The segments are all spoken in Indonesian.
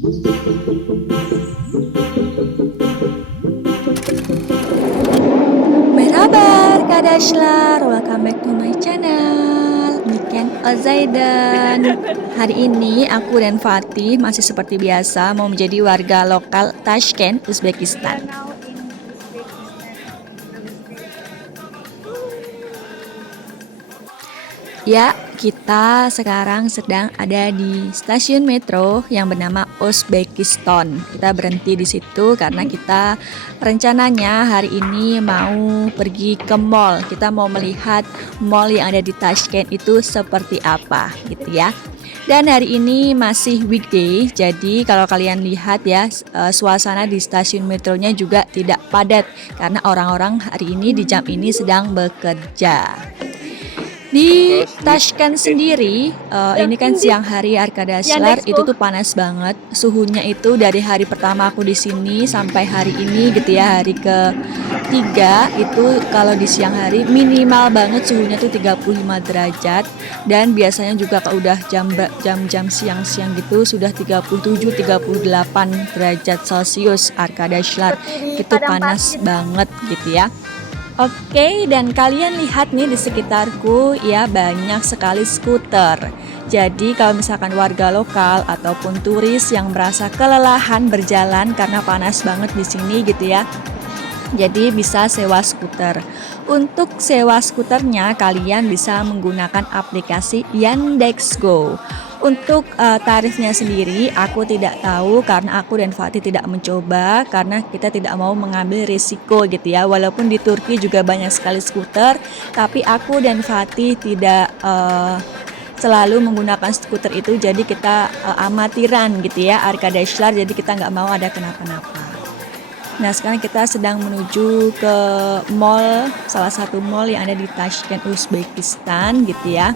Merhaba arkadaşlar, welcome back to my channel Miken Ozaidan. Hari ini aku dan Fatih masih seperti biasa mau menjadi warga lokal Tashkent, Uzbekistan. Ya, kita sekarang sedang ada di stasiun metro yang bernama Uzbekistan. Kita berhenti di situ karena kita rencananya hari ini mau pergi ke mall. Kita mau melihat mall yang ada di Tashkent itu seperti apa gitu ya. Dan hari ini masih weekday, jadi kalau kalian lihat ya, suasana di stasiun metronya juga tidak padat karena orang-orang hari ini di jam ini sedang bekerja. Di Tashkent sendiri, ini kan siang hari Arkadaşlar, itu tuh panas banget. Suhunya itu dari hari pertama aku di sini sampai hari ini gitu ya, hari ketiga itu kalau di siang hari minimal banget suhunya tuh 35 derajat, dan biasanya juga kalau udah jam-jam siang-siang gitu sudah 37-38 derajat Celcius Arkadaşlar. Itu panas banget gitu ya. Oke, dan kalian lihat nih di sekitarku ya, banyak sekali skuter. Jadi kalau misalkan warga lokal ataupun turis yang merasa kelelahan berjalan karena panas banget di sini gitu ya, jadi bisa sewa skuter. Untuk sewa skuternya kalian bisa menggunakan aplikasi Yandex.Go. Untuk tarifnya sendiri aku tidak tahu karena aku dan Fatih tidak mencoba karena kita tidak mau mengambil risiko gitu ya. Walaupun di Turki juga banyak sekali skuter, tapi aku dan Fatih tidak selalu menggunakan skuter itu, jadi kita amatiran gitu ya Arkadaşlar, jadi kita nggak mau ada kenapa-napa. Nah, sekarang kita sedang menuju ke mall, salah satu mall yang ada di Tashkent, Uzbekistan gitu ya.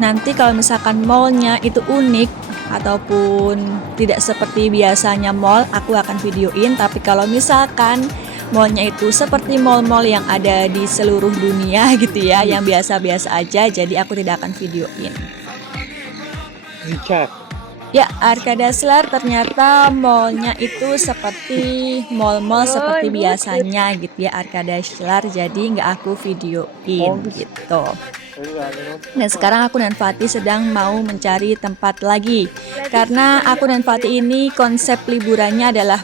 Nanti kalau misalkan mallnya itu unik ataupun tidak seperti biasanya mall, aku akan videoin. Tapi kalau misalkan mallnya itu seperti mall-mall yang ada di seluruh dunia gitu ya, yang biasa-biasa aja, jadi aku tidak akan videoin. Ya, Arkadaşlar, ternyata mallnya itu seperti mall-mall seperti biasanya gitu ya Arkadaşlar, jadi nggak aku videoin gitu. Dan sekarang aku dan Fatih sedang mau mencari tempat lagi, karena aku dan Fatih ini konsep liburannya adalah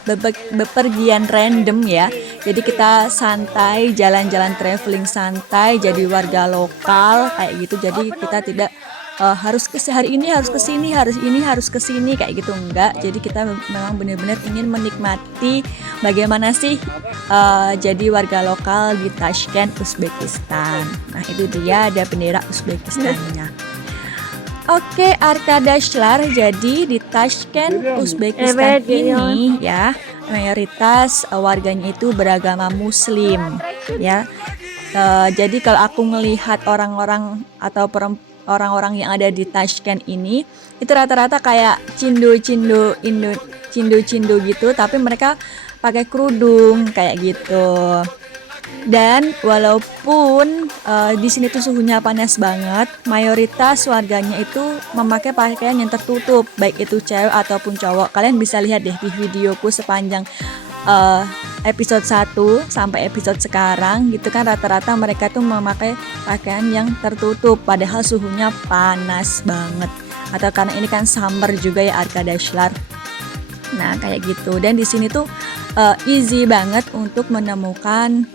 bepergian random ya. Jadi kita santai, jalan-jalan traveling santai, jadi warga lokal kayak gitu. Jadi kita tidak harus hari ini harus ke sini, harus ke sini kayak gitu, enggak. Jadi kita memang benar-benar ingin menikmati bagaimana sih jadi warga lokal di Tashkent, Uzbekistan. Nah, itu dia ada bendera Uzbekistannya. Oke, Arkadaşlar, jadi di Tashkent, Uzbekistan ini ya mayoritas warganya itu beragama Muslim ya. Jadi kalau aku ngelihat orang-orang atau orang-orang yang ada di Tashkent ini itu rata-rata kayak Cindo gitu, tapi mereka pakai kerudung kayak gitu. Dan walaupun di sini tuh suhunya panas banget, mayoritas warganya itu memakai pakaian yang tertutup, baik itu cewek ataupun cowok. Kalian bisa lihat deh di videoku sepanjang episode 1 sampai episode sekarang gitu kan, rata-rata mereka tuh memakai pakaian yang tertutup padahal suhunya panas banget, atau karena ini kan summer juga ya Arkadaşlar. Nah, kayak gitu. Dan di sini tuh easy banget untuk menemukan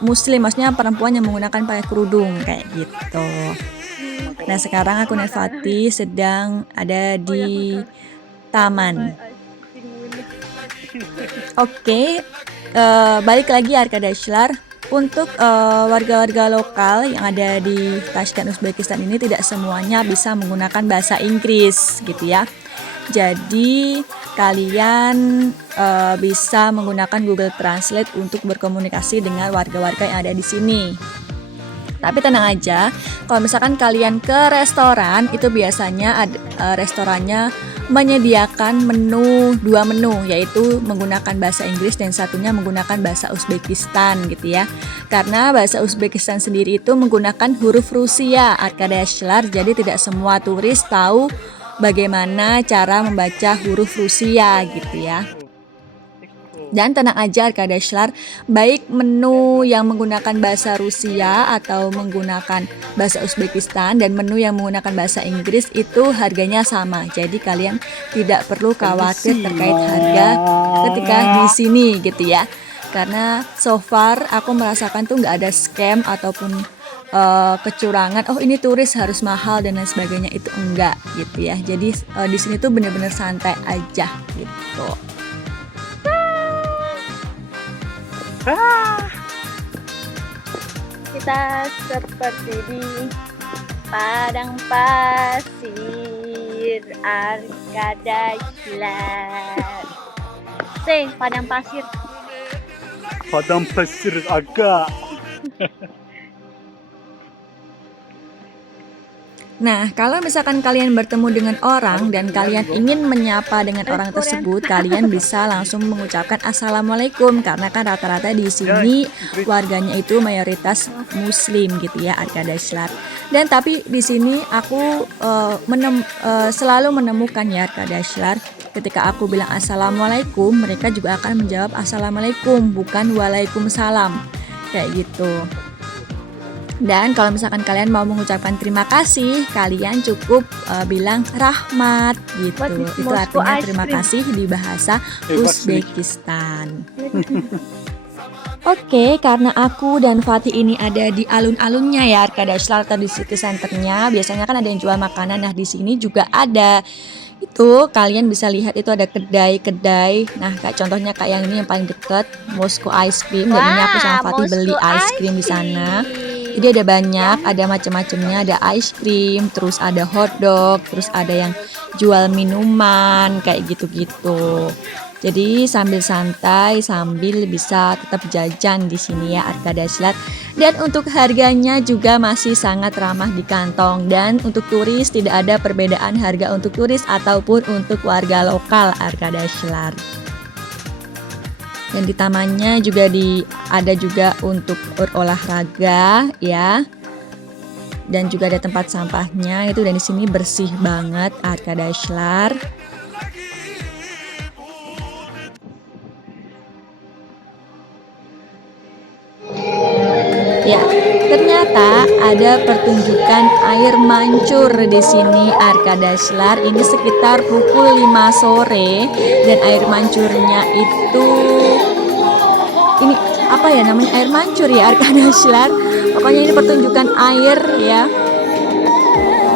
muslim, maksudnya perempuan yang menggunakan pakai kerudung kayak gitu. Nah, sekarang aku dan Fatih sedang ada di taman. Oke, balik lagi Arkadaşlar. Untuk warga-warga lokal yang ada di Tashkent, Uzbekistan ini tidak semuanya bisa menggunakan bahasa Inggris gitu ya. Jadi kalian bisa menggunakan Google Translate untuk berkomunikasi dengan warga-warga yang ada di sini. Tapi tenang aja, kalau misalkan kalian ke restoran itu biasanya restorannya menyediakan dua menu, yaitu menggunakan bahasa Inggris dan satunya menggunakan bahasa Uzbekistan gitu ya. Karena bahasa Uzbekistan sendiri itu menggunakan huruf Rusia, Arkadaşlar, jadi tidak semua turis tahu bagaimana cara membaca huruf Rusia gitu ya. Dan tenang aja Arkadaşlar, baik menu yang menggunakan bahasa Rusia atau menggunakan bahasa Uzbekistan dan menu yang menggunakan bahasa Inggris itu harganya sama. Jadi kalian tidak perlu khawatir terkait harga ketika di sini gitu ya. Karena so far aku merasakan tuh nggak ada scam ataupun kecurangan. Oh ini turis harus mahal dan lain sebagainya, itu enggak gitu ya. Jadi di sini tuh bener-bener santai aja gitu. Kita seperti di padang pasir Arkadaşlar. Say padang pasir. Padang pasir agak. Nah, kalau misalkan kalian bertemu dengan orang dan kalian ingin menyapa dengan orang tersebut, kalian bisa langsung mengucapkan Assalamualaikum, karena kan rata-rata di sini warganya itu mayoritas Muslim gitu ya, Arkadaşlar. Dan tapi di sini aku selalu menemukan ya Arkadaşlar, ketika aku bilang Assalamualaikum, mereka juga akan menjawab Assalamualaikum, bukan Waalaikumsalam, kayak gitu. Dan kalau misalkan kalian mau mengucapkan terima kasih, kalian cukup bilang rahmat gitu. Itu artinya terima kasih di bahasa Uzbekistan. Oke, karena aku dan Fatih ini ada di alun-alunnya ya, Arkadaşlar, atau di city centernya. Biasanya kan ada yang jual makanan. Nah, di sini juga ada. Itu kalian bisa lihat itu ada kedai-kedai. Nah, kayak contohnya kayak yang ini yang paling deket, Moscow Ice Cream. Dan ini aku sama Fatih beli ice cream di sana. Jadi ada banyak, ada macam-macamnya, ada ice cream, terus ada hotdog, terus ada yang jual minuman kayak gitu-gitu. Jadi sambil santai, sambil bisa tetap jajan di sini ya Arkadaşlar. Dan untuk harganya juga masih sangat ramah di kantong, dan untuk turis tidak ada perbedaan harga untuk turis ataupun untuk warga lokal Arkadaşlar. Dan di tamannya juga ada juga untuk olahraga ya. Dan juga ada tempat sampahnya itu, dan di sini bersih banget Arkadaşlar. Ya, ternyata ada pertunjukan air mancur di sini Arkadaşlar. Ini sekitar pukul 5 sore dan air mancurnya itu ini apa ya namanya, air mancur ya Arkadaşlar. Pokoknya ini pertunjukan air ya.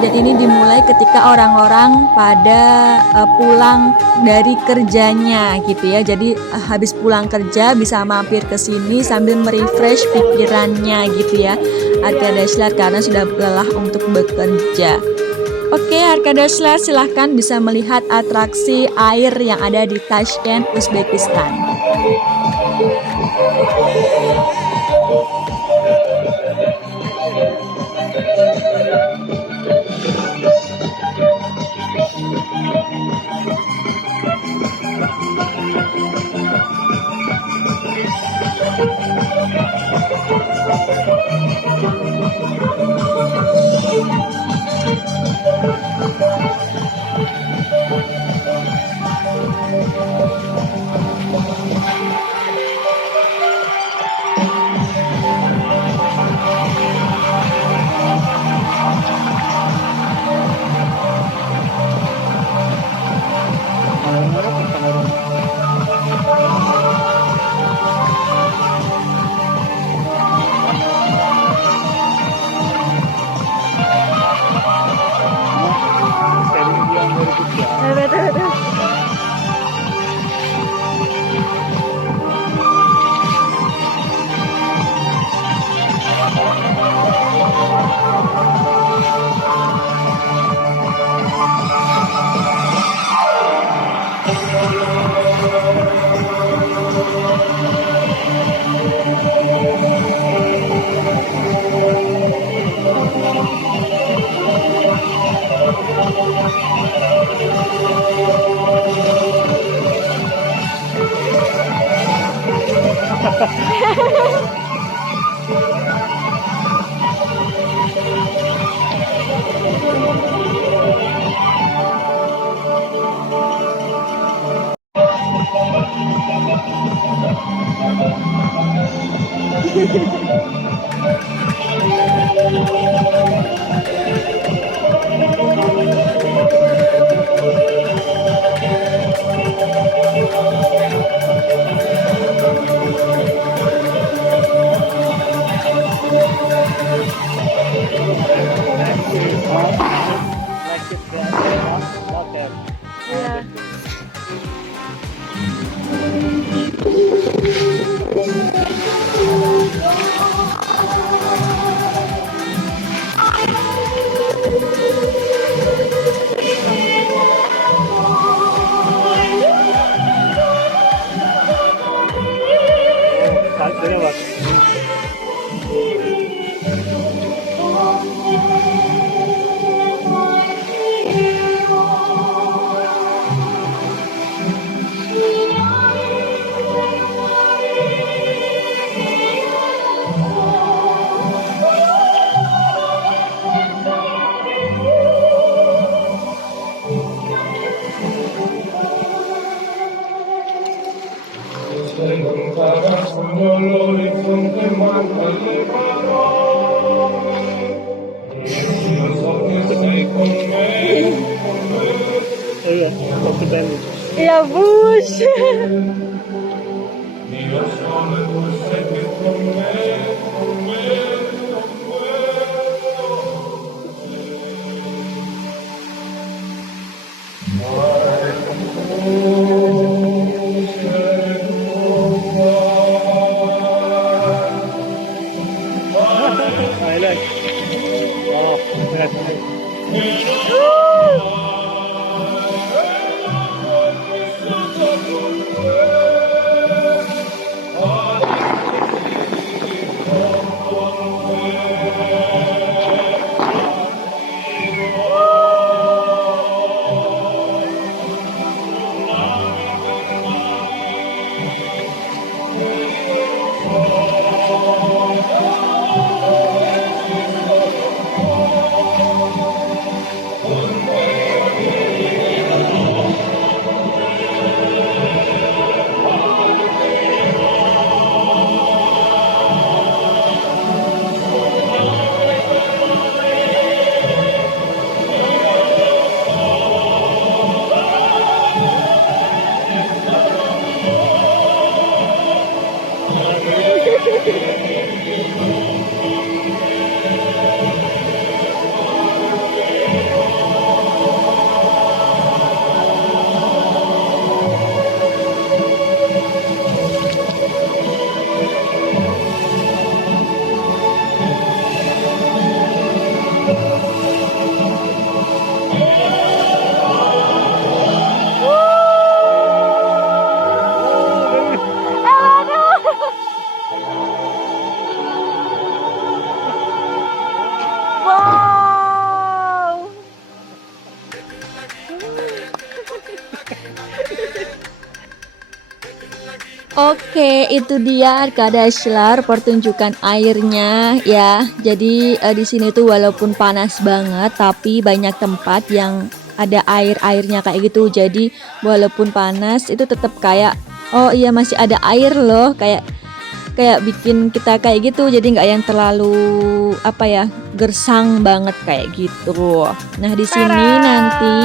Dan ini dimulai ketika orang-orang pada pulang dari kerjanya gitu ya. Jadi habis pulang kerja bisa mampir ke sini sambil merefresh pikirannya gitu ya Arkadaşlar, karena sudah lelah untuk bekerja. Oke Arkadaşlar, silahkan bisa melihat atraksi air yang ada di Tashkent, Uzbekistan. Iya. Kalplere bak. Iya, waktu band. Iya, Bus. Aynen. Wow, evet. Wow. Oke, itu dia Arkada Shlar pertunjukan airnya ya. Jadi di sini tuh walaupun panas banget tapi banyak tempat yang ada air-airnya kayak gitu. Jadi walaupun panas itu tetap kayak oh iya masih ada air loh, kayak kayak bikin kita kayak gitu. Jadi nggak yang terlalu apa ya, gersang banget kayak gitu. Nah, di sini Tara. nanti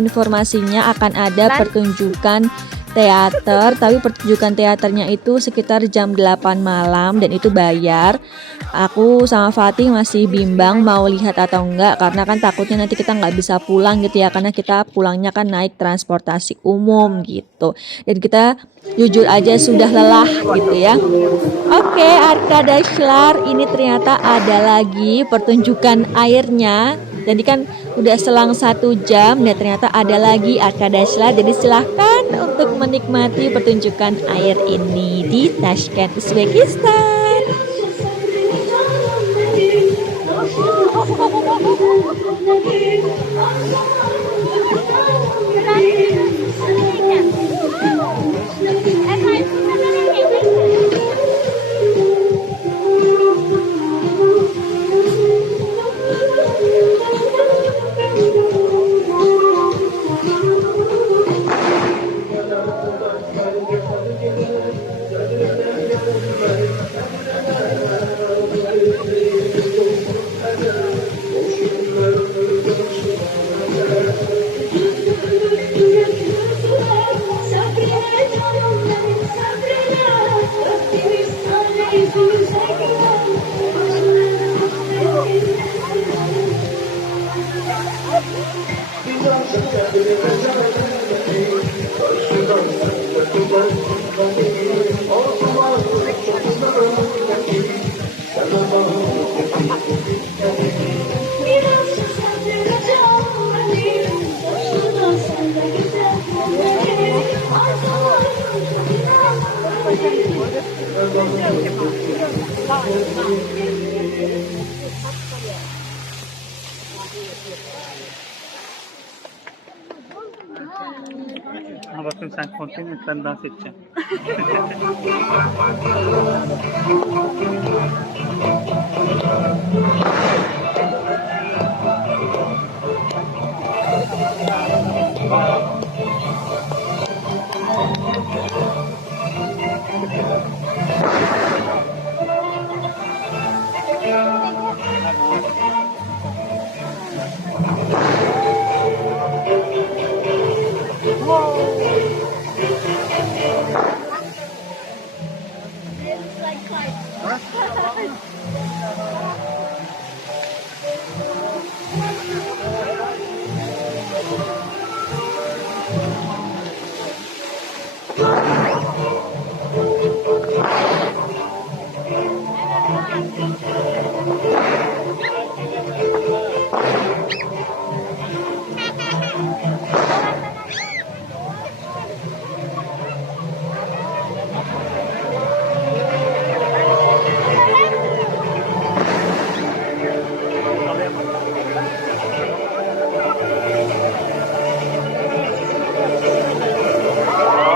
informasinya akan ada pertunjukan teater, tapi pertunjukan teaternya itu sekitar jam 8 malam dan itu bayar. Aku sama Fatih masih bimbang mau lihat atau enggak karena kan takutnya nanti kita nggak bisa pulang gitu ya, karena kita pulangnya kan naik transportasi umum gitu. Dan kita jujur aja sudah lelah gitu ya. Oke, Arkada Shlar ini ternyata ada lagi pertunjukan airnya. Jadi kan udah selang 1 jam dan ternyata ada lagi Arkada Shlar. Jadi silahkan untuk menikmati pertunjukan air ini di Tashkent, Uzbekistan. Ha bakın sen konteyner, ben dans edeceğim.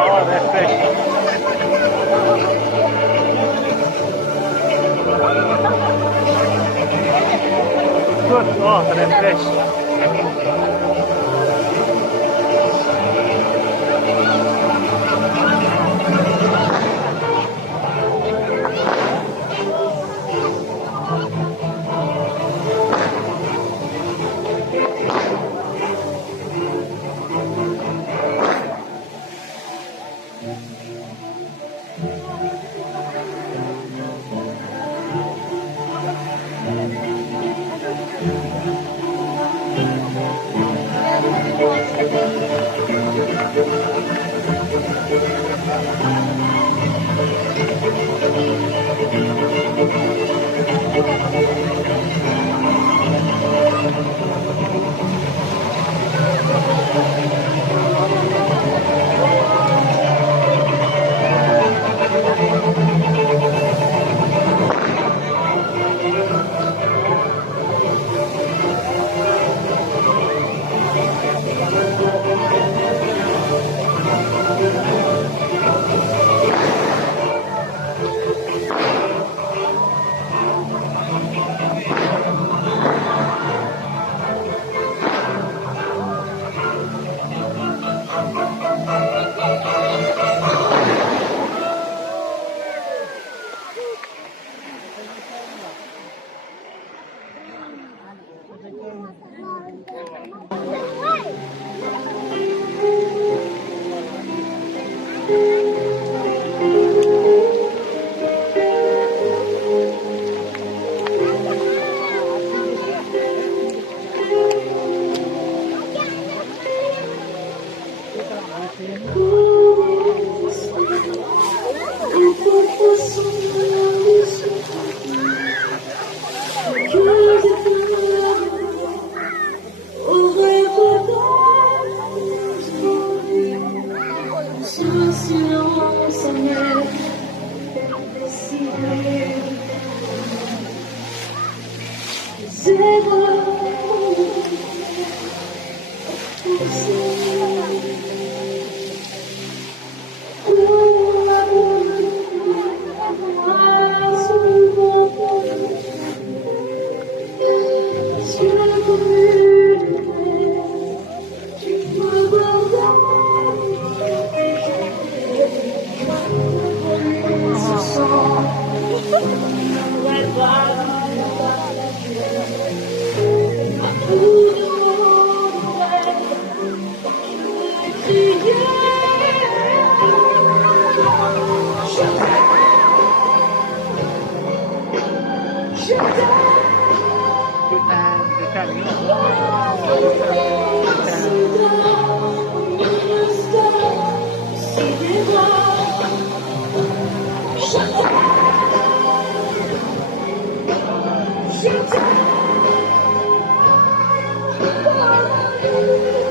Oh, refresh. Good. Oh, refresh.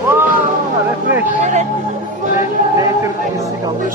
Wow, refresh. Later birisi kaldı.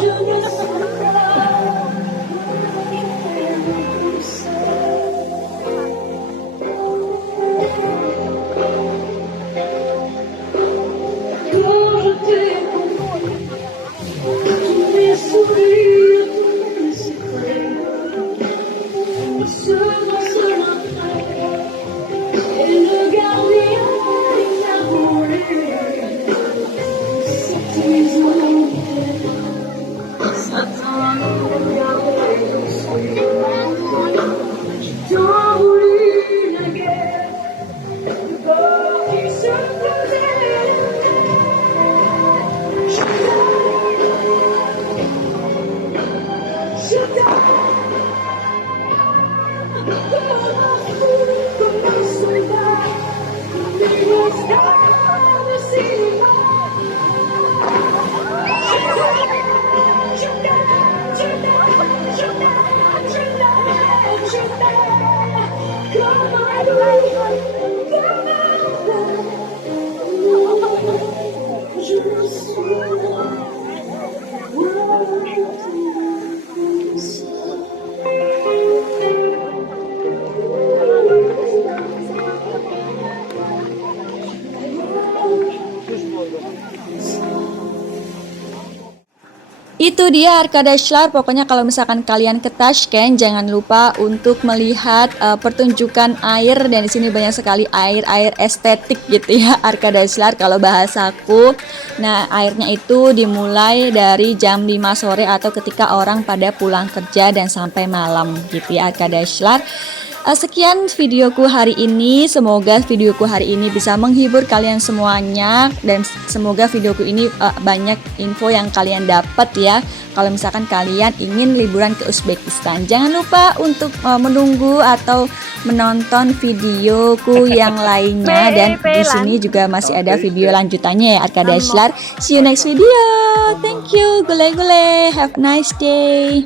Itu dia Arkadaşlar, pokoknya kalau misalkan kalian ke Tashkent jangan lupa untuk melihat pertunjukan air, dan di sini banyak sekali air estetik gitu ya Arkadaşlar kalau bahasaku. Nah, airnya itu dimulai dari jam 5 sore atau ketika orang pada pulang kerja dan sampai malam gitu ya Arkadaşlar. Sekian videoku hari ini, semoga videoku hari ini bisa menghibur kalian semuanya, dan semoga videoku ini banyak info yang kalian dapat ya. Kalau misalkan kalian ingin liburan ke Uzbekistan, jangan lupa untuk menunggu atau menonton videoku yang lainnya, dan di sini juga masih ada video lanjutannya ya Arkadaşlar. See you next video. Thank you. Gule gule. Have a nice day.